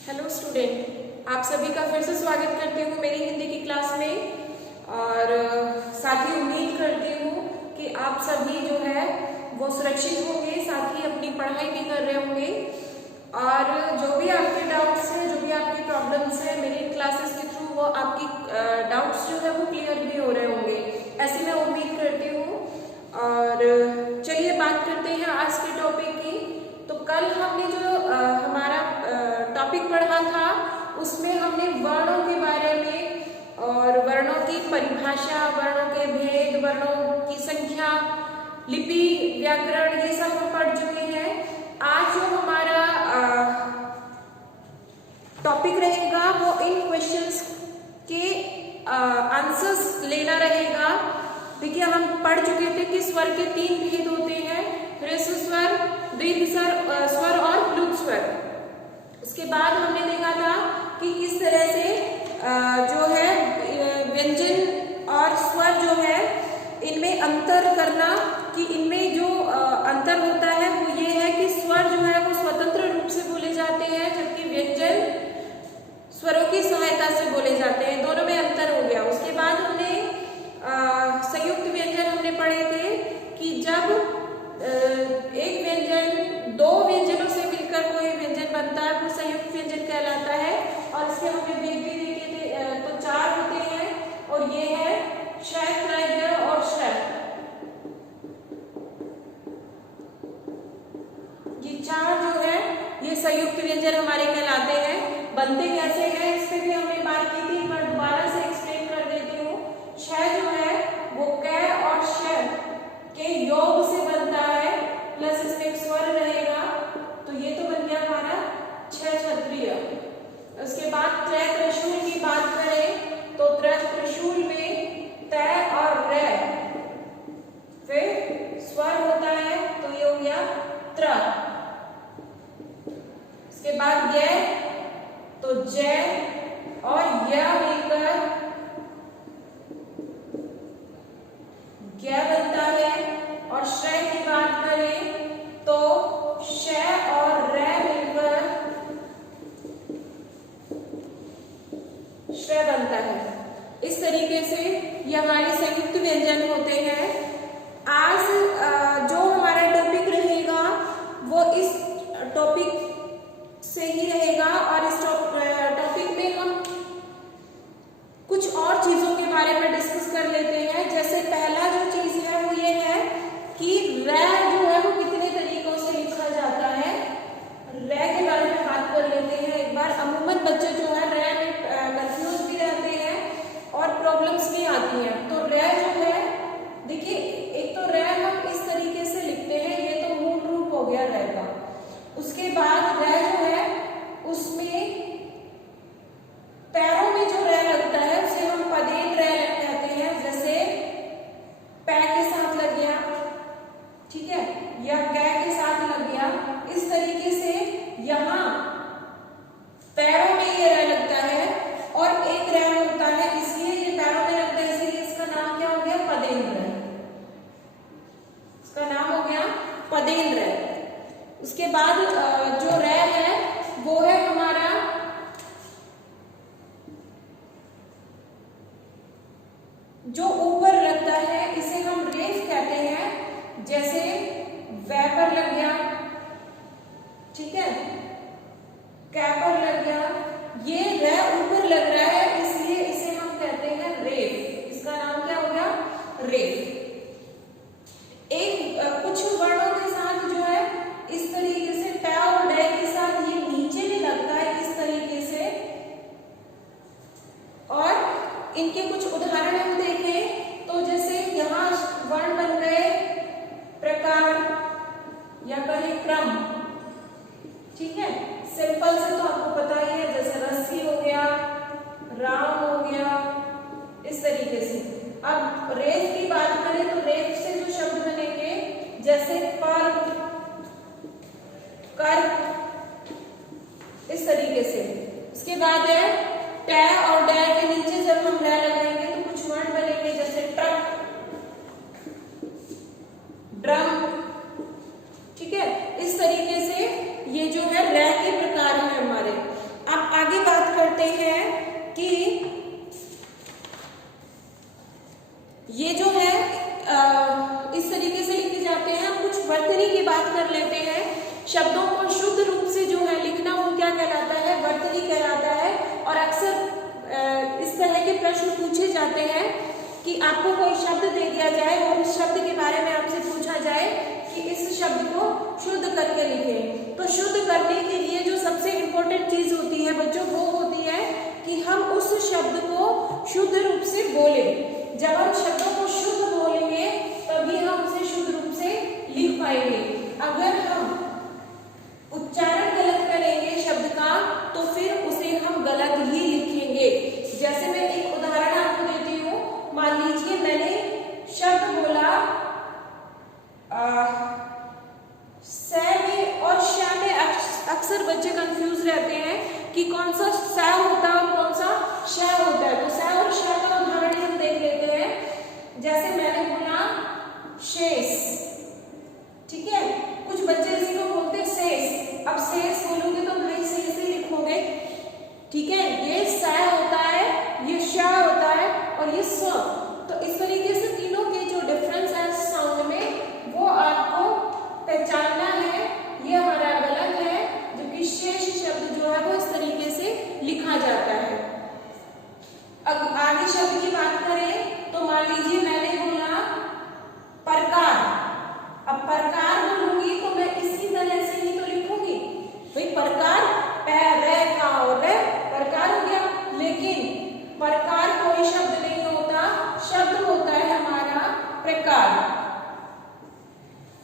Hello student, आप सभी का फिर से स्वागत करती हूँ मेरी हिंदी की क्लास में। और साथ ही उम्मीद करती हूँ कि आप सभी जो है वो सुरक्षित होंगे, साथ ही अपनी पढ़ाई भी कर रहे होंगे। और जो भी आपके डाउट्स हैं, जो भी आपकी प्रॉब्लम्स हैं, मेरी क्लासेस के थ्रू वो आपकी डाउट्स जो है वो क्लियर भी हो रहे होंगे, ऐसी मैं उम्मीद करती हूँ। और चलिए बात करते हैं आज के टॉपिक की। तो कल हमने जो हमारा टॉपिक पढ़ा था उसमें हमने वर्णों के बारे में और वर्णों की परिभाषा, वर्णों के भेद, वर्णों की संख्या, लिपि, व्याकरण, ये सब हम पढ़ चुके हैं। आज जो हमारा टॉपिक रहेगा वो इन क्वेश्चंस के आंसर्स लेना रहेगा। देखिए, हम पढ़ चुके थे कि स्वर के 3 भेद होते हैं, ह्रस्व स्वर, दीर्घ स्वर और प्लुत स्वर। उसके बाद हमने देखा था कि किस तरह से जो है व्यंजन और स्वर जो है इनमें अंतर करना, कि इनमें जो अंतर होता है वो ये है कि स्वर जो है वो स्वतंत्र रूप से बोले जाते हैं, जबकि व्यंजन स्वरों की सहायता से बोले जाते हैं। दोनों में अंतर हो गया। उसके बाद हमने संयुक्त व्यंजन हमने पढ़े थे कि जब एक व्यंजन दो व्यंजनों से मिलकर कोई व्यंजन बनता है वो संयुक्त व्यंजन कहलाता है। और इसके हमने भेद भी देखे थे, तो 4 होते हैं और ये है श, त्र, य और श। ये 4 जो है ये संयुक्त व्यंजन हमारे कहलाते हैं। बनते कैसे हैं इस पे भी हमने बात की थी, पर दोबारा से एक्सप्लेन कर देती हूँ। श जो है वो क और श के योग से बनता है, प्लस इसमें एक स्वर रहेगा, तो ये तो बन गया हमारा छ क्षत्रिय। उसके बाद त्र त्रिशूल की बात करें तो त्र त्रिशूल में त और र फिर स्वर होता है, तो ये हो गया त्र। उसके बाद य तो ज और य मिलकर ज्ञ बनता है। और श की बात करें तो श और र मिलकर श्र बनता है। इस तरीके से ये हमारे संयुक्त व्यंजन होते हैं। आज जो हमारा टॉपिक रहेगा वो इस टॉपिक से ही रहेगा, और इस टॉपिक में हम कुछ और चीजों के बारे में डिस्कस कर लेते हैं। जैसे पहला जो चीज है वो ये है कि र जो है वो कितने तरीकों से लिखा जाता है। र के बारे में बात कर लेते हैं एक बार। अमूमन बच्चे जो है र में कंफ्यूज भी रहते हैं और प्रॉब्लम्स भी आती हैं। तो र जो है, देखिए, एक तो र हम इस तरीके से लिखते हैं, ये तो मूल रूप हो गया र का। उसके बाद र जो है उसमें पैरों में जो र लगता है उसे हम पदेन र कहते हैं। जैसे पै के साथ लग गया, ठीक है, या कै के साथ लग गया। इस तरीके से यहाँ पैरों में ये र लगता है और एक र होता है, इसलिए ये पैरों में लगता है, इसलिए इसका नाम क्या हो गया? पदेन र। इसका नाम हो गया पदेन र। उसके बाद जो र है वो है हमारा जो ऊपर लगता है, इसे हम रेफ कहते हैं। जैसे वै पर लग गया, ठीक है, कै पर लग गया, ये र ऊपर लग रहा है, इसलिए इसे हम कहते हैं रेफ। इसका नाम क्या हो गया? रेफ। एक कुछ वर्णों के साथ जो है इस तरीके से ट और ड के साथ ये नीचे भी लगता है इस तरीके से। और इनके कुछ उदाहरण हम देखें तो जैसे यहाँ वर्ण बन गए प्रकार या कहें क्रम, ठीक है, सिंपल से तो आपको पता ही है, जैसे रस्सी हो गया, राम हो गया, इस तरीके से। अब रेफ की बात करें तो रेफ से जो शब्द बनेंगे जैसे पर, कर, इस तरीके से। उसके बाद है ट और ड के नीचे जब हम र लगाएंगे तो कुछ वर्ण बनेंगे, जैसे ट्रक, ड्रम, ठीक है। इस तरीके से ये जो है र के प्रकार है हमारे। अब वर्तनी की बात कर लेते हैं। शब्दों को शुद्ध रूप से जो है लिखना वो क्या कहलाता है, वर्तनी कहलाता है। और अक्सर इस तरह के प्रश्न पूछे जाते हैं कि आपको कोई शब्द दे दिया जाए और उस शब्द के बारे में आपसे पूछा जाए कि इस शब्द को शुद्ध करके लिखें। तो शुद्ध करने के लिए जो सबसे इम्पोर्टेंट चीज होती है बच्चों, वो होती है कि हम उस शब्द को शुद्ध रूप से बोलें। जब हम शब्दों को शुद्ध बोलेंगे तभी हम उसे शुद्ध रूप से लिख पाएंगे। अगर हम उच्चारण गलत करेंगे शब्द का तो फिर उसे हम गलत ही लिखेंगे। जैसे मैं एक उदाहरण आपको देती हूँ। मान लीजिए मैंने शब्द बोला स में और श में अक्सर बच्चे कंफ्यूज रहते हैं कि कौन सा स होता है और कौन सा श होता है। तो स और श का उदाहरण हम देख लेते हैं। जैसे मैंने बोला शेष, ठीक है, कुछ बच्चे इसी को बोलते हैं शेष। अब शेष बोलोगे तो भाई शेष ही लिखोगे, ठीक है। ये स होता है, ये श होता है और ये स। तो इस तरीके से तीनों के जो डिफरेंस है साउंड में वो आपको पहचानना है। ये हमारा गलत है, जबकि शेष शब्द जो है वो इस तरीके से लिखा जाता है। अब आगे शब्द की बात करें तो मान लीजिए मैंने बोला प्रकार। अब प्रकार बोलूंगी तो मैं इसी तरह से ही तो लिखूंगी भाई, प्रकार प्रकार हो गया। लेकिन प्रकार कोई शब्द नहीं होता, शब्द होता है हमारा प्रकार।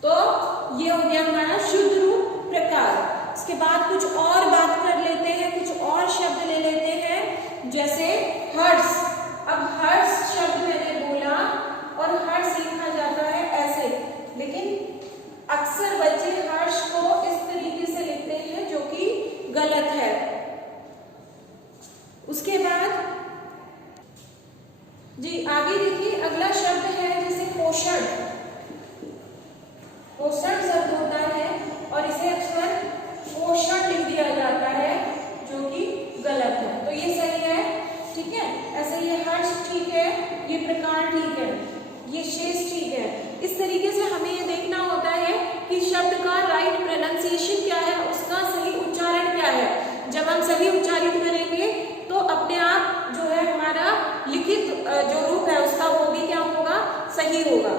तो ये हो गया हमारा शुद्ध रूप प्रकार। इसके बाद कुछ और बात कर लेते हैं, कुछ और शब्द ले लेते हैं, जैसे हर्ष। अब हर्ष शब्द मैंने बोला और हर्ष लिखा जाता है ऐसे, लेकिन अक्सर बच्चे हर्ष को इस तरीके से लिखते हैं जो कि गलत है। उसके बाद जी आगे देखिए, अगला शब्द है जैसे पोषण। पोषण शब्द होता है और इसे अक्सर पोषण लिख दिया जाता है जो कि गलत है। तो ये सही है, ठीक है। ऐसे ये हर्ष ठीक है, ये प्रकार ठीक है, ये शेष ठीक है। इस तरीके से हमें ये देखना होता है कि शब्द का राइट प्रोनाउंसिएशन क्या है, उसका सही उच्चारण क्या है। जब हम सही उच्चारित करेंगे तो अपने आप जो है हमारा लिखित जो रूप है उसका वो भी क्या होगा, सही होगा।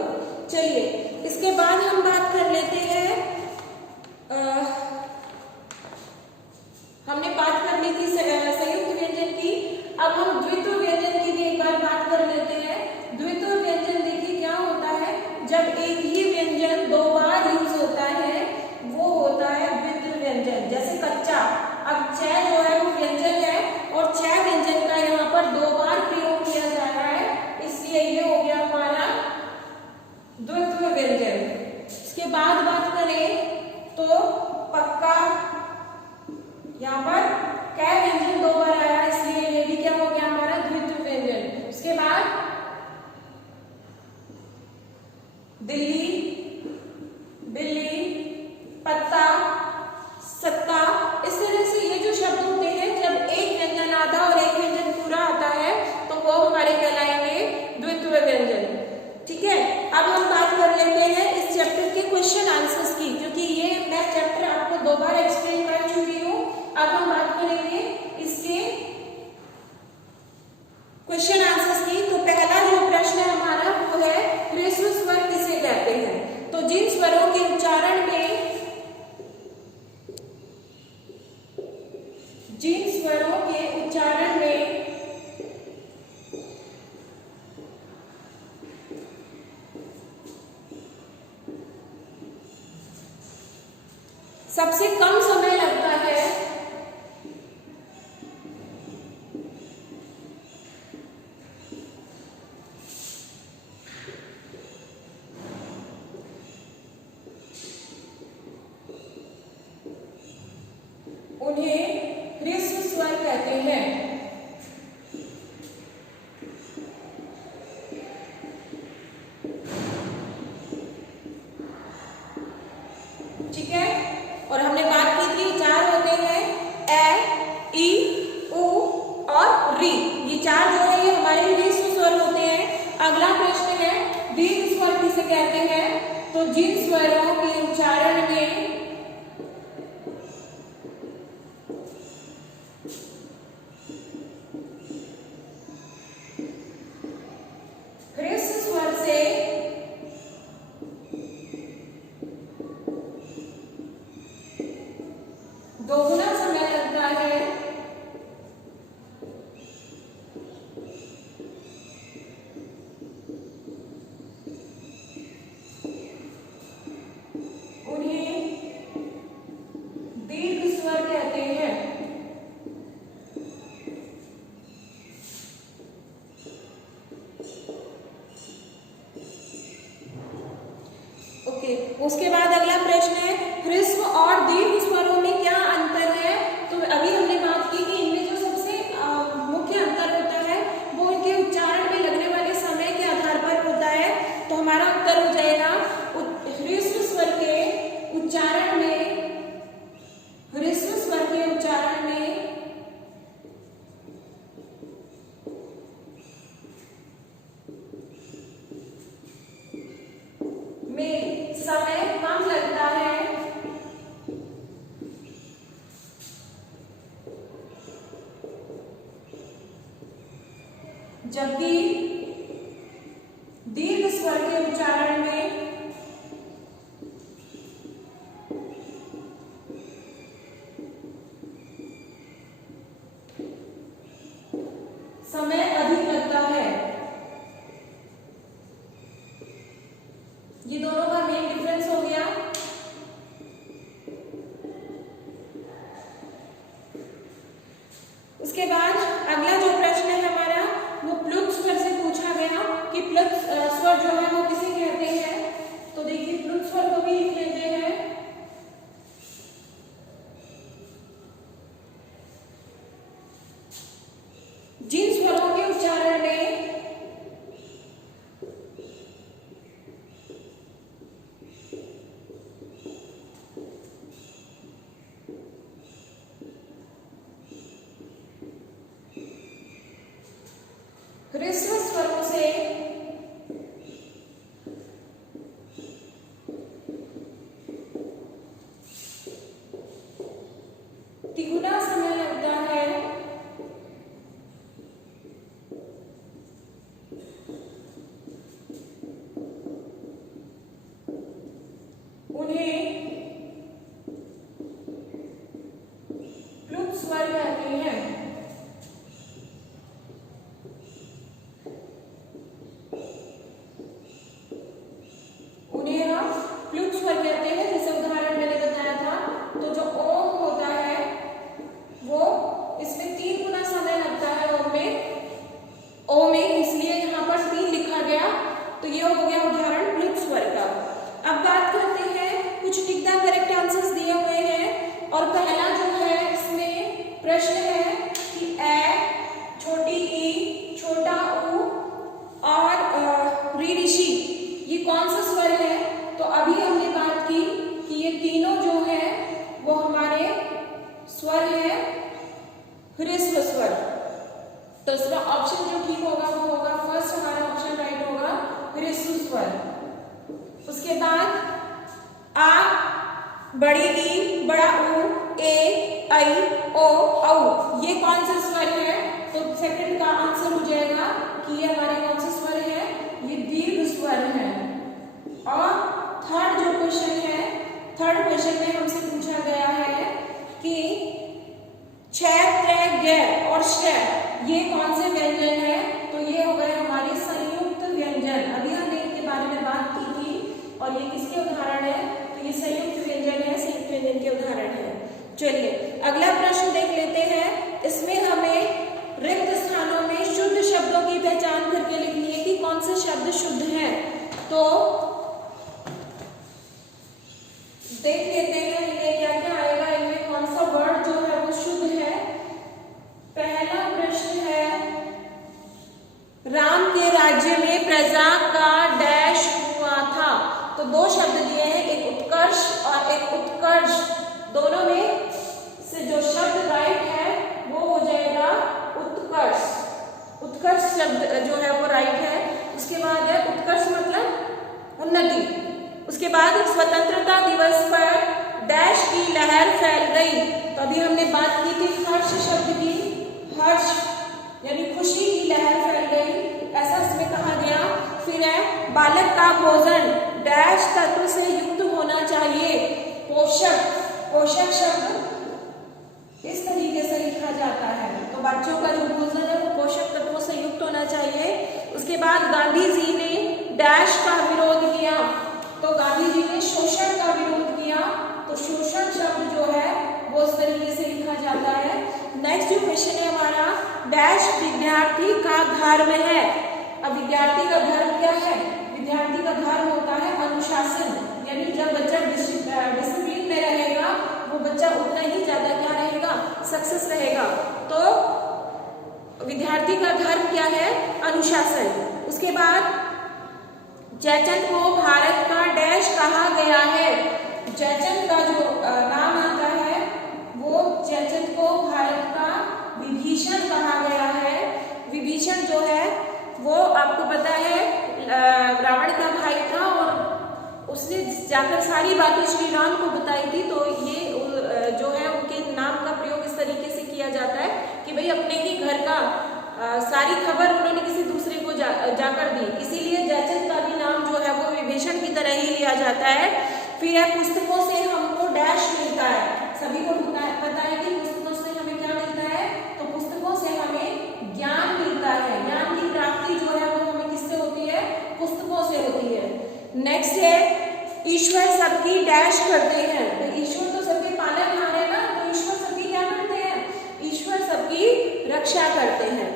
चलिए इसके बाद हम बात कर लेते हैं, हमने बात कर ली थी संयुक्त व्यंजन की। अब हम द्वित्व व्यंजन की भी एक बार बात कर लेते हैं। द्वित्व व्यंजन देखिए क्या होता है, जब एक ही व्यंजन दो बार यूज होता है वो होता है द्वित्व व्यंजन। जैसे कच्चा, अब च जो है वो व्यंजन है और छ व्यंजन का यहाँ पर दो बार प्रयोग किया जा रहा है, इसलिए ये हो गया हमारा द्वित्व व्यंजन। इसके बाद बात करें तो पक्का, यहाँ पर कै व्यंजन दो बार आया इसलिए ये भी क्या हो गया हमारा द्वित्व व्यंजन। उसके बाद दिल्ली, बिल्ली, पत्ता, सत्ता, इस तरह से ये जो शब्द होते हैं जब एक व्यंजन आधा और एक व्यंजन पूरा आता है तो वो हमारे कहलाएंगे द्वित्व व्यंजन, ठीक है। अब हम बात कर लेते हैं इस चैप्टर के क्वेश्चन आंसर्स की, क्योंकि ये मैं चैप्टर आपको दो बार एक्सप्लेन कर चुकी हूँ। अब हम बात करेंगे इसके क्वेश्चन आंसर्स की। तो पहला जो प्रश्न है हमारा वो है ह्रस्व स्वर किसे कहते हैं। तो जिन स्वरों के उच्चारण में सबसे कम समय लगता है उन्हें ह्रस्व स्वर कहते हैं। ठीक है, और हमने बात की थी चार होते हैं ए, ई, उ और री। ये चार जो है ये हमारे ह्रस्व स्वर होते हैं। अगला प्रश्न है दीर्घ स्वर किसे कहते हैं। तो जिन स्वरों के उच्चारण में ह्रस्व स्वर से दोगुना समय लगता है, उन्हें दीर्घ स्वर कहते हैं। ओके, उसके बाद अगला प्रश्न है ह्रस्व और दीर्घ स्वरों में क्या अंतर है। तो अभी हमने बात की कि इनमें जो सबसे मुख्य अंतर होता है वो इनके उच्चारण में लगने वाले समय के आधार पर होता है। तो हमारा उत्तर हो जाएगा ह्रस्व स्वर के उच्चारण में, ह्रस्व स्वर के उच्चारण में समय कम लगता है, जबकि दीर्घ स्वर के उच्चारण में समय अधिक लगता है। ये दोनों का मेन डिफरेंस हो गया। उसके बाद अगला जो प्रश्न है हमारा वो प्लुत स्वर से पूछा गया कि प्लुत स्वर जो है वो किसे कहते हैं। तो देखिए प्लुत स्वर को भी लिख लेते हैं। जिन स्वरों के उच्चारण में ह्रस्व स्वरों से तिगुना समय लगता है, उन्हें प्लुत स्वर कहते हैं। उन्हें हम प्लुत स्वर कहते हैं। जैसे उदाहरण मैंने बताया था, तो जो ओम होता है वो इसमें 3 गुना समय लगता है ओम में, इसलिए यहाँ पर 3 लिखा गया। तो ये हो गया उदाहरण प्लुत स्वर का। अब बात करते हैं, कुछ टिक द करेक्ट आंसर्स दिए हुए हैं और पहला जो है इसमें प्रश्न है कि ए, छोटी ई, छोटा ऊ और री ऋषि ये कौन सा स्वर है। तो अभी हमने बात की कि ये तीनों जो है वो हमारे स्वर है ह्रस्व स्वर। तो इसका ऑप्शन जो ठीक होगा वो होगा फर्स्ट, हमारा ऑप्शन राइट होगा ह्रस्व स्वर। उसके बाद आ, बड़ी ई, बड़ा ऊ, ए, ऐ, ओ, औ ये कौन सा स्वर है। तो सेकंड का आंसर हो जाएगा कि ये हमारे कौन सा स्वर है, ये दीर्घ स्वर है। और थर्ड जो क्वेश्चन है, थर्ड क्वेश्चन में हमसे पूछा गया है कि छ, त्रै, ग और श ये कौन से व्यंजन है। तो ये हो गए हमारे संयुक्त व्यंजन। अभी हमने इनके बारे में बात की थी और ये किसके उदाहरण है। तो ये संयुक्त व्यंजन है, संयुक्त व्यंजन के उदाहरण है। चलिए अगला प्रश्न देख लेते हैं। इसमें हमें रिक्त स्थानों में शुद्ध शब्दों की पहचान करके लिखनी है कि कौन से शब्द शुद्ध हैं। तो देख लेते हैं ये क्या क्या आएगा, इनमें कौन सा वर्ड जो है वो शुद्ध है। पहला प्रश्न है, राम के राज्य में प्रजा का डैश हुआ था। तो 2 शब्द दिए हैं, एक उत्कर्ष और एक उत्कर्ष। दोनों में से जो शब्द राइट है वो हो जाएगा उत्कर्ष। उत्कर्ष शब्द जो है वो राइट है। उसके बाद है उत्कर्ष मतलब उन्नति। उसके स्वतंत्रता दिवस पर डैश की लहर फैल गई। तो अभी हमने बात की थी हर्ष शब्द की, हर्ष यानी खुशी की लहर फैल गई, ऐसा इसमें कहा गया। फिर है बालक का भोजन डैश तत्व से युक्त होना चाहिए। पोषक, पोषक शब्द इस तरीके से लिखा जाता है। तो बच्चों का जो भोजन है वो पोषक तत्वों से युक्त होना चाहिए। उसके बाद गांधी जी ने डैश का विरोध किया। तो गांधी जी ने शोषण का विरोध किया। तो शोषण शब्द जो है वो इस तरीके से लिखा जाता है। नेक्स्ट जो क्वेश्चन है हमारा, डैश विद्यार्थी का धर्म है। अब विद्यार्थी का धर्म क्या है? विद्यार्थी का धर्म होता है अनुशासन, यानी जब बच्चा डिसिप्लिन में रहेगा वो बच्चा उतना ही ज्यादा क्या रहेगा, सक्सेस रहेगा। तो विद्यार्थी का धर्म क्या है? अनुशासन। उसके बाद जयचंद को भारत का डैश कहा गया है। जयचंद का जो नाम आता है वो जयचंद को भारत का विभीषण कहा गया है। विभीषण जो है वो आपको पता है रावण का भाई था और उसने जाकर सारी बातें श्री राम को बताई थी। तो ये जो है उनके नाम का प्रयोग इस तरीके से किया जाता है कि भाई अपने ही घर का सारी खबर उन्होंने किसी दूसरे को जाकर दी, इसीलिए जयचंद का भी नाम जो है वो विभीषण की तरह ही लिया जाता है। फिर है पुस्तकों से हमको डैश मिलता है। सभी को पता है कि पुस्तकों से हमें क्या मिलता है? तो पुस्तकों से हमें ज्ञान मिलता है। ज्ञान की प्राप्ति जो है वो हमें किससे होती है? पुस्तकों से होती है। नेक्स्ट है ईश्वर सबकी डैश करते हैं। तो ईश्वर तो सबके पालनहार है ना, तो ईश्वर सबकी क्या करते हैं? ईश्वर सबकी रक्षा करते हैं।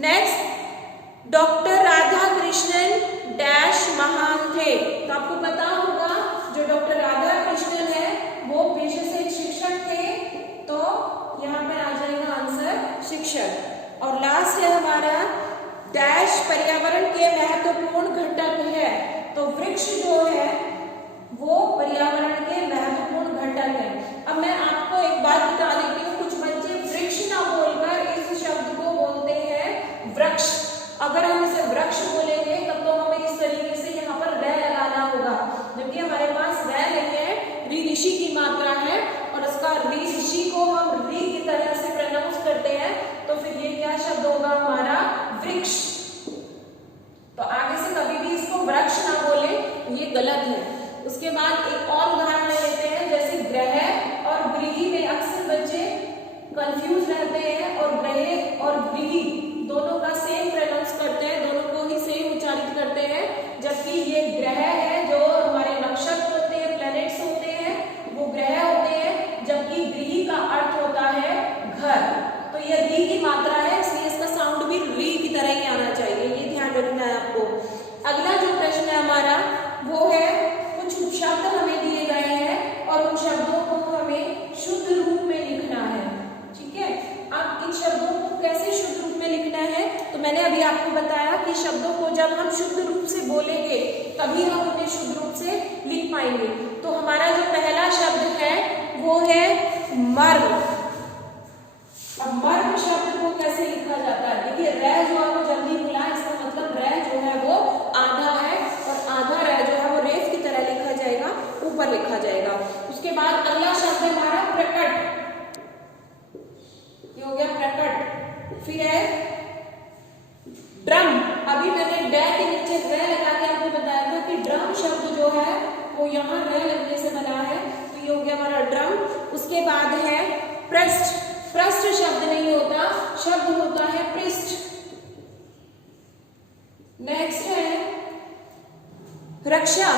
Next doctor Radha Krishnan dash महान थे। तो आपको पता होगा जो डॉक्टर राधा कृष्णन है वो पेशे से एक शिक्षक थे। तो यहाँ पर आ जाएगा आंसर शिक्षक। और लास्ट है हमारा डैश पर्यावरण के महत्वपूर्ण घटक है। तो वृक्ष जो है वो पर्यावरण के महत्वपूर्ण घटक है। अब मैं आपको एक बात बता देती हूँ, कुछ बच्चे वृक्ष ना बोलकर इस शब्द को बोलते हैं वृक्ष। अगर हम इसे वृक्ष बोलेंगे तब तो हमें इस तरीके से यहाँ पर रह लगाना होगा, जबकि हमारे पास रह नहीं है, री ऋषि की मात्रा है और इसका री ऋषि को हम री की तरह से प्रोनाउंस करते हैं। तो फिर ये क्या शब्द होगा हमारा? वृक्ष। तो आगे से कभी भी इसको वृक्ष ना बोले, ये गलत है। उसके बाद एक और उदाहरण ले लेते हैं, जैसे ग्रह और गृह में अक्सर बच्चे कंफ्यूज रहते हैं और ग्रह और गृह दोनों का सेम प्रोनाउंस करते हैं, दोनों को ही सेम उच्चारित करते हैं। जबकि ये ग्रह है जो हमारे नक्षत्र होते हैं, प्लैनेट्स होते हैं, वो ग्रह होते हैं, जबकि गृह का अर्थ होता है घर। तो ये री की मात्रा है, इसलिए इसका साउंड भी री की तरह ही आना चाहिए, ये ध्यान रखना है आपको। अगला जो प्रश्न है हमारा वो है कुछ शब्द हमें दिए गए हैं और उन शब्दों को हमें शुद्ध रूप में लिखना है। ठीक है, अब इन शब्दों को कैसे शुद्ध रूप में लिखना है? तो मैंने अभी आपको बताया कि शब्दों को जब हम शुद्ध रूप से बोलेंगे तभी हम उन्हें शुद्ध रूप से लिख पाएंगे। तो हमारा जो पहला शब्द है वो है मर्म। अब मर्म शब्द को कैसे लिखा जाता है? देखिए रह जो है वो जल्दी भुला, इसका मतलब रह जो है वो आधा है और आधा रह जो है वो रेफ की तरह लिखा जाएगा, ऊपर लिखा जाएगा। उसके बाद अगला शब्द है हमारा प्रकट। ये हो गया प्रकट। फिर है ड्रम। अभी मैंने डै के नीचे रह लगा के आपको बताया था कि ड्रम शब्द जो है वो यहाँ रह लगने से बना है, तो ये हो गया हमारा ड्रम। उसके बाद है पृष्ठ। पृष्ठ शब्द नहीं होता, शब्द होता है पृष्ठ। नेक्स्ट है रक्षा।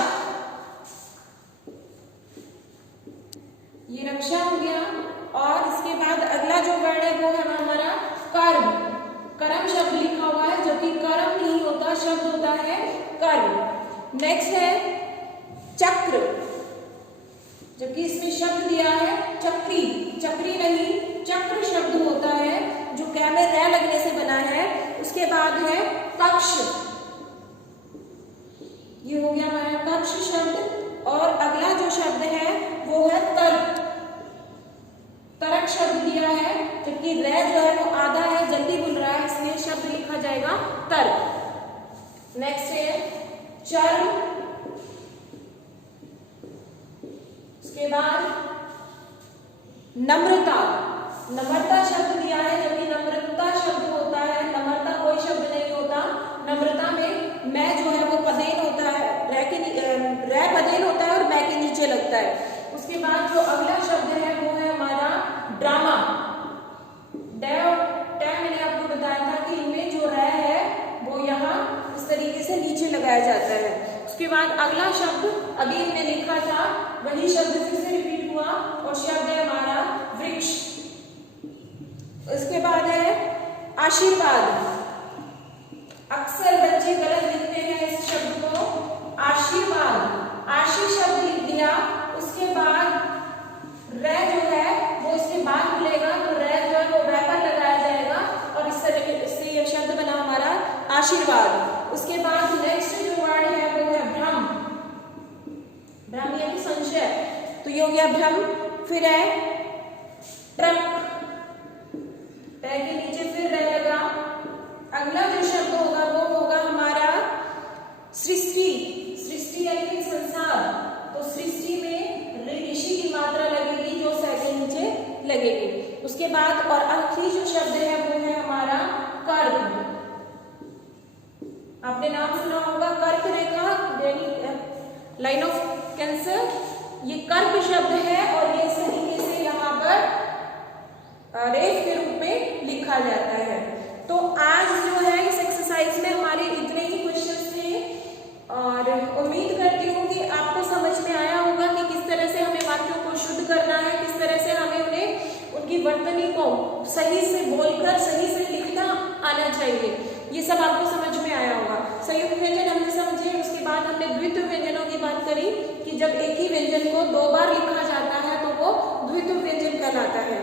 ये रक्षा हो गया। और इसके बाद अगला जो वर्ड है वो है हमारा कर्म। कर्म शब्द लिखा हुआ है, जबकि कर्म नहीं होता, शब्द होता है कर्म। नेक्स्ट है चक्र, जबकि इसमें शब्द दिया है चक्री। चक्री नहीं, चक्र शब्द होता है जो कै में रह लगने से बना है। उसके बाद है कक्ष। ये हो गया हमारा कक्ष शब्द। और अगला जो शब्द है वो है तर्क। तर्क शब्द दिया है, जबकि रह जो है वो आधा है, जल्दी भूल रहा है, इसलिए शब्द लिखा जाएगा तर्क। नेक्स्ट है चर्म। उसके बाद नम्रता, नम्रता शब्द दिया है, जबकि नम्रता शब्द होता है, नम्रता कोई शब्द नहीं होता। नम्रता में मैं जो है वो पदेन होता है, रै पदेन होता है और मैं के नीचे लगता है। उसके बाद जो अगला शब्द है वो है हमारा ड्रामा। मैंने आपको बताया था कि इनमें जो रै है वो यहाँ इस तरीके से नीचे लगाया जाता है। उसके बाद अगला शब्द अभी हमने लिखा था, वही शब्द फिर से रिपीट हुआ और शब्द है हमारा वृक्ष। उसके बाद है आशीर्वाद। अक्सर बच्चे गलत लिखते हैं इस शब्द को, आशीर्वाद, आशी शब्द लिख दिया, उसके बाद रै जो है वो इसके बाद मिलेगा, तो रै जो है वो रै पर लगाया जाएगा और इस तरह से यह शब्द बना हमारा आशीर्वाद। उसके बाद नेक्स्ट जो वर्ड है वो है भ्रम। भ्रम यानी संशय, तो ये हो गया भ्रम। फिर है ट्रक, पैर के नीचे फिर रै लगा। अगला जो शब्द होगा वो होगा हमारा सृष्टि। सृष्टि यानी संसार, तो सृष्टि में ऋषि की मात्रा लगेगी जो सै के नीचे लगेगी। उसके बाद और आखिरी जो शब्द है वो है हमारा कर्क। आपने नाम सुना होगा कर्क रेखा, यानी लाइन ऑफ कैंसर, ये कर्क शब्द है और ये इस तरीके से यहाँ पर रेफ के रूप में लिखा जाता है। तो आज जो है इस एक्सरसाइज में हमारे इतने ही क्वेश्चंस थे और उम्मीद करती हूँ कि आपको समझ में आया होगा कि किस तरह से हमें वाक्यों को शुद्ध करना है, किस तरह से हमें उन्हें उनकी वर्तनी को सही से बोलकर सही से लिखना आना चाहिए। ये सब आपको समझ में आया होगा। संयुक्त व्यंजन हमने समझे, उसके बाद हमने द्वित्व व्यंजनों की बात करी कि जब एक ही व्यंजन को दो बार लिखा जाता है तो वो द्वित्व व्यंजन कहलाता है।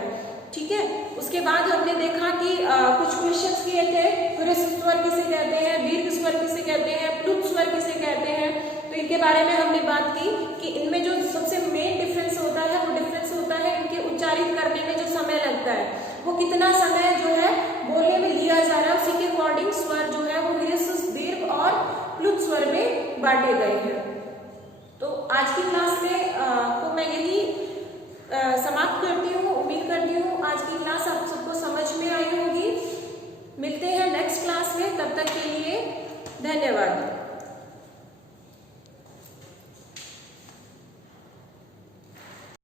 ठीक है, उसके बाद हमने देखा कि कुछ क्वेश्चंस किए थे, ह्रस्व स्वर किसे कहते हैं, दीर्घ स्वर किसे कहते हैं, प्लुत स्वर किसे कहते हैं, तो इनके बारे में हमने बात की कि इनमें जो सबसे मेन डिफरेंस होता है वो डिफरेंस होता है इनके उच्चारित करने में जो समय लगता है, वो कितना समय जो है बोलने में लिया जा रहा है, उसी के अकॉर्डिंग स्वर जो है वो ह्रस्व, दीर्घ और प्लुत स्वर में बांटे गए हैं। तो आज की क्लास में को मैं यही समाप्त करती हूँ। उम्मीद करती हूँ आज की क्लास आप सबको समझ में आई होगी। मिलते हैं नेक्स्ट क्लास में, तब तक के लिए धन्यवाद।